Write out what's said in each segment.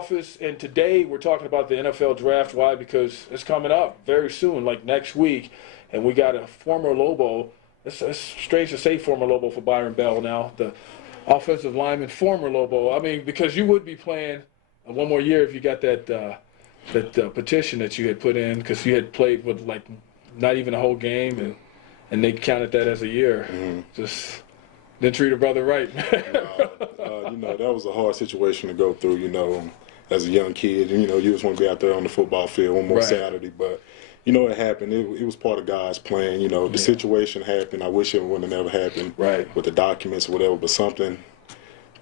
office, and today we're talking about the NFL draft. Why? Because it's coming up very soon, like next week, and we got a former Lobo. It's strange to say former Lobo for Byron Bell now, the offensive lineman, former Lobo. I mean, because you would be playing one more year if you got that petition that you had put in, because you had played with like not even a whole game, and they counted that as a year. Just didn't treat a brother right. That was a hard situation to go through, as a young kid. And, you just want to be out there on the football field one more Saturday. But, it happened. It was part of God's plan. The situation happened. I wish it wouldn't have never happened with the documents or whatever. But something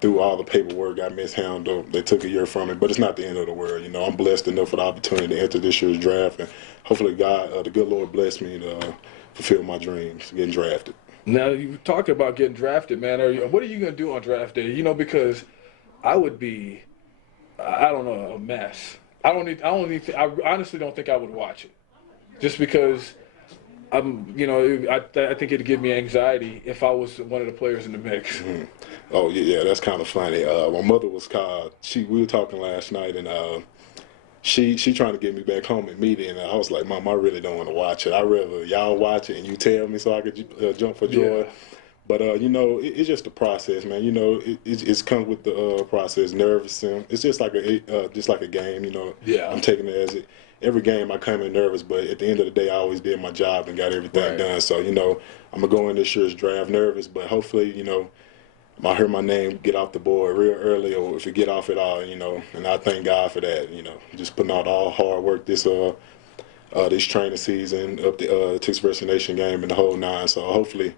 through all the paperwork got mishandled. They took a year from it. But it's not the end of the world. I'm blessed enough for the opportunity to enter this year's draft. And hopefully God, the good Lord, bless me to fulfill my dreams, getting drafted. Now, you talk about getting drafted, man. What are you going to do on draft day? Because I would be, I don't know, a mess. I honestly don't think I would watch it. Just because I think it'd give me anxiety if I was one of the players in the mix. Oh, yeah, that's kind of funny. My mother was called. We were talking last night, and she trying to get me back home immediately, and I was like, Mom, I really don't want to watch it. I'd rather y'all watch it and you tell me so I could jump for joy. Yeah. But, it's just a process, man. It's comes with the process, nervous. And it's just like a game, Yeah. I'm taking it as every game I come in nervous, but at the end of the day, I always did my job and got everything done. So, I'm going to go in this year's draft nervous, but hopefully, I heard my name get off the board real early, or if it get off at all, and I thank God for that, just putting out all hard work this training season, up the Texas versus Nation game and the whole nine. So hopefully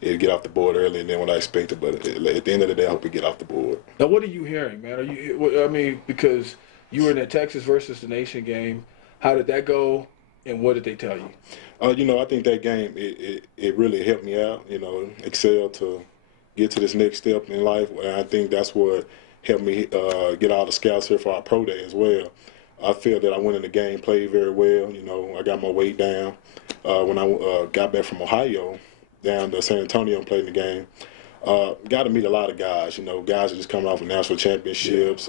it'll get off the board earlier than what I expected, but at the end of the day, I hope it get off the board. Now, what are you hearing, man? Because you were in the Texas versus the Nation game. How did that go, and what did they tell you? I think that game, it really helped me out, excel to get to this next step in life. And I think that's what helped me get all the scouts here for our pro day as well. I feel that I went in the game, played very well. I got my weight down. When I got back from Ohio down to San Antonio and played in the game, got to meet a lot of guys. Guys are just coming off of national championships.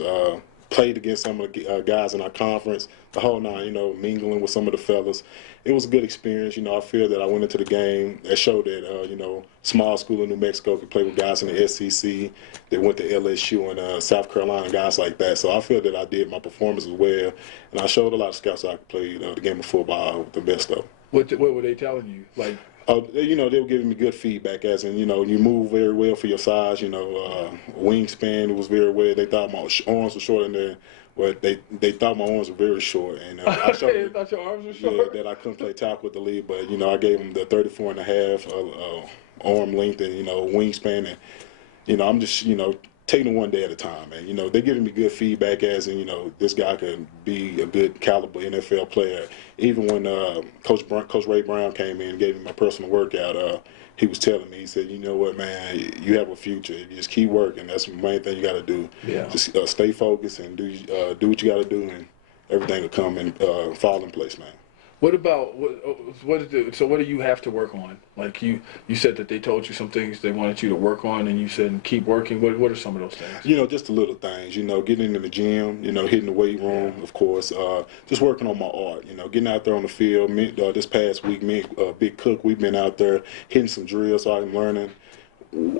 Played against some of the guys in our conference, the whole nine, mingling with some of the fellas. It was a good experience. I feel that I went into the game that showed that, small school in New Mexico could play with guys in the SEC that went to LSU and South Carolina, guys like that. So I feel that I did my performance as well, and I showed a lot of scouts I could play the game of football with the best of them. What were they telling you? Like, they were giving me good feedback, as in, you move very well for your size, wingspan was very well. They thought my arms were short in there. Well, they thought my arms were very short. And I showed they thought your arms were short? Yeah, that I couldn't play tackle with the league, but, I gave them the 34 and a half arm length and, wingspan. And, I'm just, taking it one day at a time, man. They're giving me good feedback, as in, this guy could be a good caliber NFL player. Even when Coach Ray Brown came in and gave me my personal workout, he was telling me, he said, you know what, man, you have a future. You just keep working. That's the main thing you got to do. Yeah. Just stay focused and do what you got to do, and everything will come and fall in place, man. What about what do you have to work on? Like you said that they told you some things they wanted you to work on, and you said keep working. What are some of those things? Just the little things. Getting in the gym. Hitting the weight room, of course. Just working on my art. Getting out there on the field. This past week, me, Big Cook, we've been out there hitting some drills. So I'm learning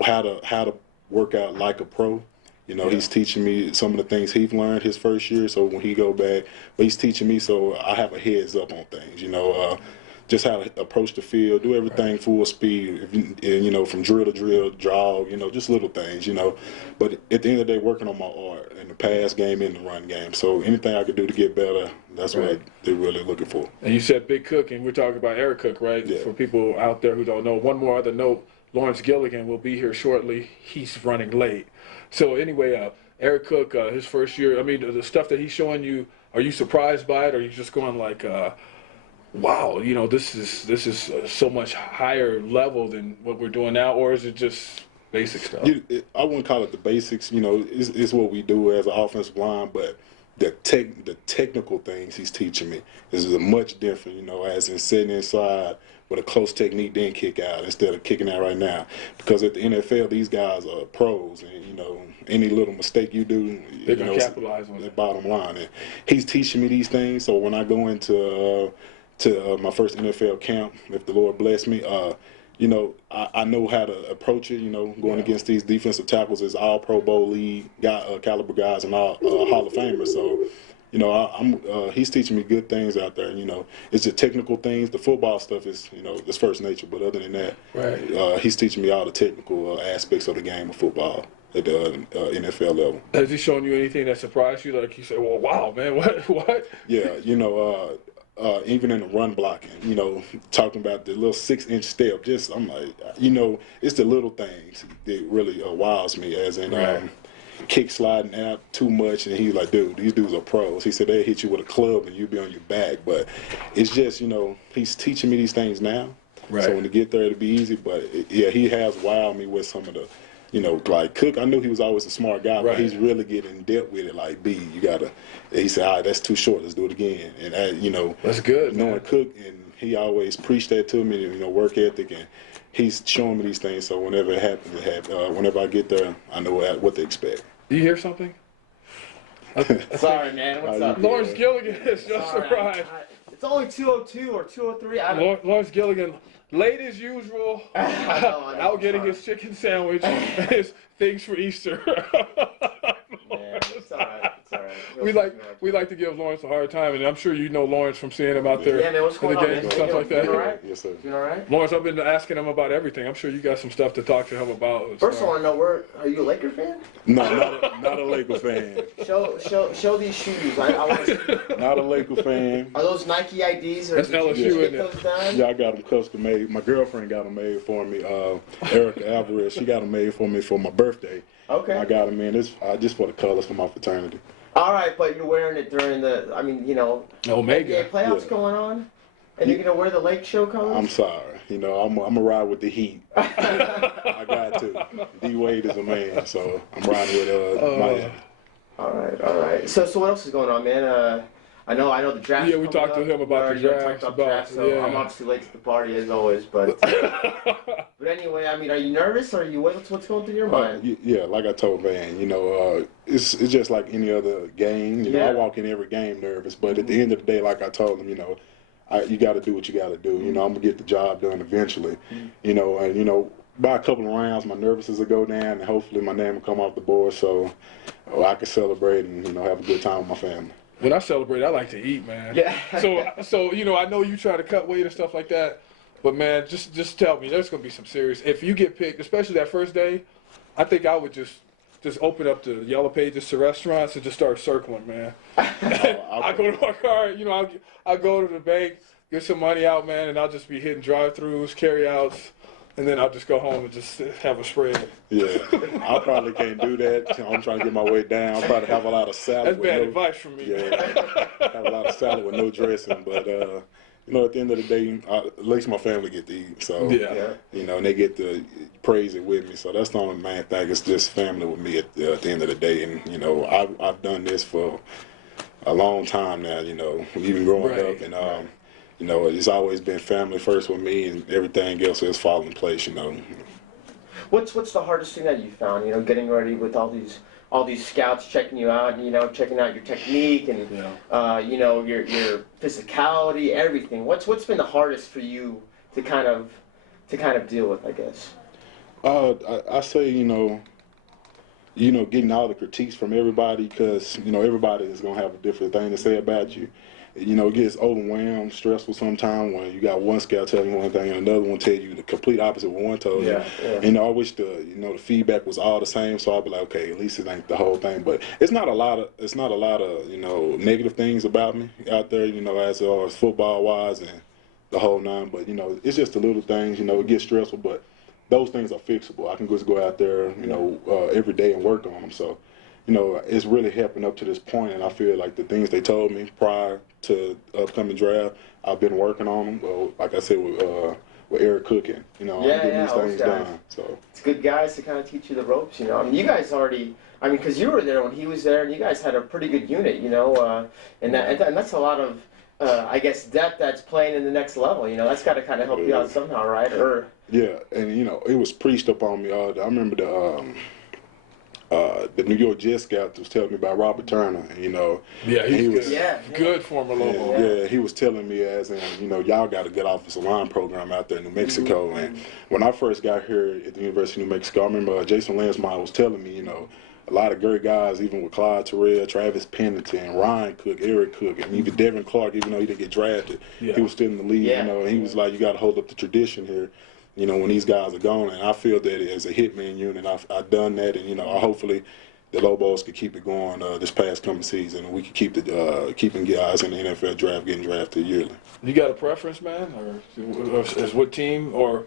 how to work out like a pro. He's teaching me some of the things he's learned his first year. So when he go back, but he's teaching me, so I have a heads up on things. Just how to approach the field, do everything full speed. From drill to drill, jog. Just little things. But at the end of the day, working on my art in the pass game and the run game. So anything I could do to get better, that's what they're really looking for. And you said Big Cook, and we're talking about Eric Cook, right? Yeah. For people out there who don't know, one more other note. Lawrence Gilligan will be here shortly. He's running late. So anyway, Eric Cook, his first year, the stuff that he's showing you, are you surprised by it, or are you just going like, wow, this is so much higher level than what we're doing now, or is it just basic stuff? I wouldn't call it the basics. It's what we do as an offensive line, but the technical things he's teaching me is much different, you know, as in sitting inside with a close technique, then kick out instead of kicking out right now. Because at the NFL, these guys are pros, and you know, any little mistake you do, They're you gonna know, capitalize on the it. bottom line. And he's teaching me these things, so when I go into my first NFL camp, if the Lord bless me, you know, I know how to approach it. You know, going against these defensive tackles is all Pro Bowl league caliber guys and all Hall of Famers. So, you know, he's teaching me good things out there. You know, it's the technical things. The football stuff is, you know, it's first nature. But other than that, Right. he's teaching me all the technical aspects of the game of football at the NFL level. Has he shown you anything that surprised you? Like you said, well, wow, man, what? Yeah, you know, even in the run blocking, you know, talking about the little 6-inch step, just, I'm like, you know, it's the little things that really wows me, as in Right. kick sliding out too much. And he's like, dude, these dudes are pros. He said they hit you with a club and you be on your back. But it's just, you know, he's teaching me these things now. Right. So when to get there, it'll be easy. But yeah, he has wowed me with some of the, you know, like Cook, I knew he was always a smart guy, Right. but he's really getting in depth with it. Like, B, you got to, he said, all right, that's too short, let's do it again. And, you know, That's good, knowing man. Cook, and he always preached that to me, you know, work ethic, and he's showing me these things. So whenever it happens, it happens. Whenever I get there, I know what to expect. Do you hear something? Sorry, man. What's up? Lawrence Gilligan is just Sorry, arrived. It's only 2:02 or 2:03. I don't. Lawrence Gilligan, late as usual, I know, out getting sorry. his chicken sandwich, his things for Easter. Man, it's all right. It's all right. We like to give Lawrence a hard time, and I'm sure you know Lawrence from seeing him out there Yeah, man. What's in the going on, games man? and stuff like that. You all right? Yes, sir. You all right? Lawrence, I've been asking him about everything. I'm sure you got some stuff to talk to him about. First, I want to know are you a Laker fan? No, not a Laker fan. Show these shoes. I want to. Not a Laker fan. Are those Nike IDs or That's did LSU, you just isn't get it? those done? Yeah, I got them custom made. My girlfriend got them made for me. Erica Alvarez, she got them made for me for my birthday. Okay. I got them in. It's just for the colors for my fraternity. All right, but you're wearing it during the. I mean, you know. Omega. NBA playoffs Yeah. going on, and you're gonna wear the Lake Show colors. I'm sorry. You know, I'm a ride with the Heat. I got to. D Wade is a man, so I'm riding with Miami. All right. So what else is going on, man? I know the draft. Yeah, we talked to him about the draft, So yeah. I'm obviously late to the party as always, but but anyway, I mean, are you nervous? Are you what's going through your mind? Yeah, like I told Van, you know, it's just like any other game. You know, Yeah. I walk in every game nervous, but at the end of the day, like I told him, you know, you got to do what you got to do. You know, I'm gonna get the job done eventually. You know, and you know, by a couple of rounds, my nervousness will go down, and hopefully my name will come off the board, so I can celebrate and you know have a good time with my family. When I celebrate, I like to eat, man. Yeah. So you know, I know you try to cut weight and stuff like that, but man, just tell me, there's gonna be some serious. If you get picked, especially that first day, I think I would just open up the yellow pages to restaurants and just start circling, man. I go to my car, you know, I'll go to the bank, get some money out, man, and I'll just be hitting drive-throughs, carry-outs, and then I'll just go home and just have a spread. Yeah, I probably can't do that. I'm trying to get my weight down. I'll probably have a lot of salad. That's with bad no, advice from me. Yeah, have a lot of salad with no dressing, but you know, at the end of the day, at least my family get to eat. So Yeah. you know, and they get to praise it with me. So that's the only main thing. It's just family with me at the end of the day. And you know, I've done this for a long time now. You know, even growing Right. up, and you know, it's always been family first with me, and everything else has fallen in place. You know. What's the hardest thing that you found? You know, getting ready with all these scouts checking you out, you know, checking out your technique and you know your physicality, everything. What's been the hardest for you to kind of deal with, I guess? I say you know, getting all the critiques from everybody, because you know everybody is gonna have a different thing to say about you. You know, it gets overwhelmed, stressful sometimes when you got one scout telling you one thing and another one tell you the complete opposite of what one told you. Yeah. You know, I wish the feedback was all the same, so I'd be like, okay, at least it ain't the whole thing. But it's not a lot of you know negative things about me out there. You know, as far as football wise and the whole nine. But you know, it's just the little things. You know, it gets stressful, but those things are fixable. I can just go out there, you know, every day and work on them. So, you know, it's really helping up to this point, and I feel like the things they told me prior to upcoming draft, I've been working on them. Well, like I said, with with Eric cooking. You know, I'm getting these things done. So it's good guys to kind of teach you the ropes. You know, I mean, you guys already. I mean, because you were there when he was there, and you guys had a pretty good unit. You know, and that's a lot of. I guess depth that's playing in the next level. You know, that's got to kind of help you out somehow, right? Or yeah, and you know, it was preached upon me all day. I remember the New York Jet scout was telling me about Robert Turner. You know, yeah, he was good former Lobo. Yeah, he was telling me as in, you know, y'all got a good offensive line program out there in New Mexico. And when I first got here at the University of New Mexico, I remember Jason Lansmeyer was telling me, you know, a lot of great guys, even with Clyde Terrell, Travis Pennington, Ryan Cook, Eric Cook, and even Devin Clark, even though he didn't get drafted, he was still in the league, you know, and he was like, you got to hold up the tradition here, you know, when these guys are gone. And I feel that as a hitman unit, I've done that, and, you know, hopefully the Lobos could keep it going this past coming season, and we could keep keeping guys in the NFL draft getting drafted yearly. You got a preference, man, or is what team, or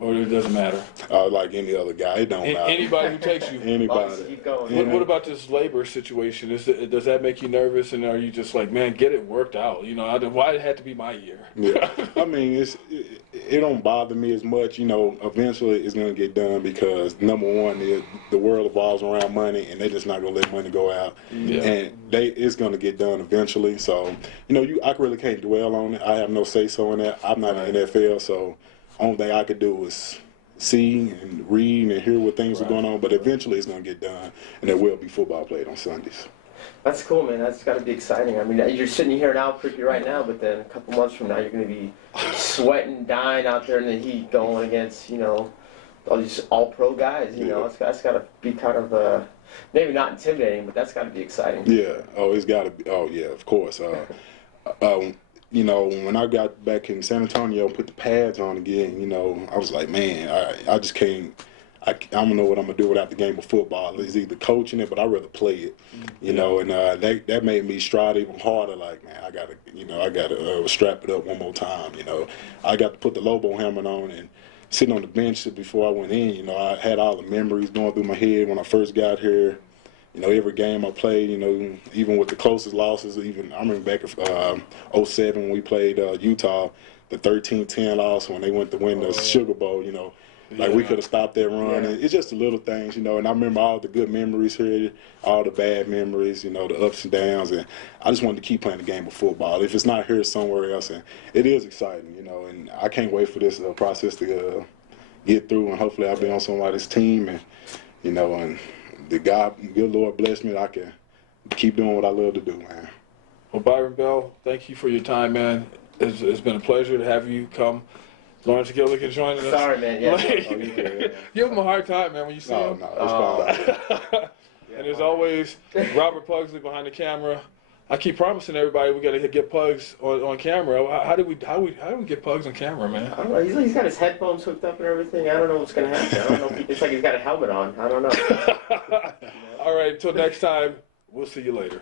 it doesn't matter? Like any other guy, it don't matter. Anybody who takes you. Anybody. Keep going. What about this labor situation? Does that make you nervous, and are you just like, man, get it worked out? You know, why it had to be my year? Yeah, I mean, it don't bother me as much. You know, eventually it's gonna get done because number one is the world evolves around money, and they're just not gonna let money go out. Yeah. And it's gonna get done eventually. So, you know, I really can't dwell on it. I have no say so in that. I'm not in the NFL, so only thing I could do is see and read and hear what things are going on. But eventually it's gonna get done, and there will be football played on Sundays. That's cool, man. That's got to be exciting. I mean, you're sitting here in Albuquerque right now, but then a couple months from now, you're going to be sweating, dying out there in the heat, going against, you know, all these all-pro guys. You know, that's got to be kind of maybe not intimidating, but that's got to be exciting. Yeah. Oh, it's got to be. Oh, yeah. Of course. You know, when I got back in San Antonio and put the pads on again, you know, I was like, man, I just can't. I don't know what I'm gonna do without the game of football. It's either coaching it, but I'd rather play it, you know. And that made me strive even harder. Like, man, I gotta strap it up one more time. You know, I got to put the Lobo helmet on and sitting on the bench before I went in. You know, I had all the memories going through my head when I first got here. You know, every game I played, you know, even with the closest losses, even I remember back in 07 when we played Utah, the 13-10 loss when they went to win the Sugar Bowl, you know. Like, we could have stopped that run. And it's just the little things, you know. And I remember all the good memories here, all the bad memories, you know, the ups and downs. And I just wanted to keep playing the game of football. If it's not here, it's somewhere else. And it is exciting, you know. And I can't wait for this process to get through. And hopefully I'll be on somebody's team. And, you know, and the good Lord bless me that I can keep doing what I love to do, man. Well, Byron Bell, thank you for your time, man. It's been a pleasure to have you come. Lawrence Gilligan joining us. Sorry, man. Yeah. Give him a hard time, man, when you see him. No, it's fine. And as always, Robert Pugsley behind the camera. I keep promising everybody we got to get Pugs on camera. How do we get Pugs on camera, man? I don't know. He's got his headphones hooked up and everything. I don't know what's gonna happen. I don't know. It's like he's got a helmet on. I don't know. All right. Until next time. We'll see you later.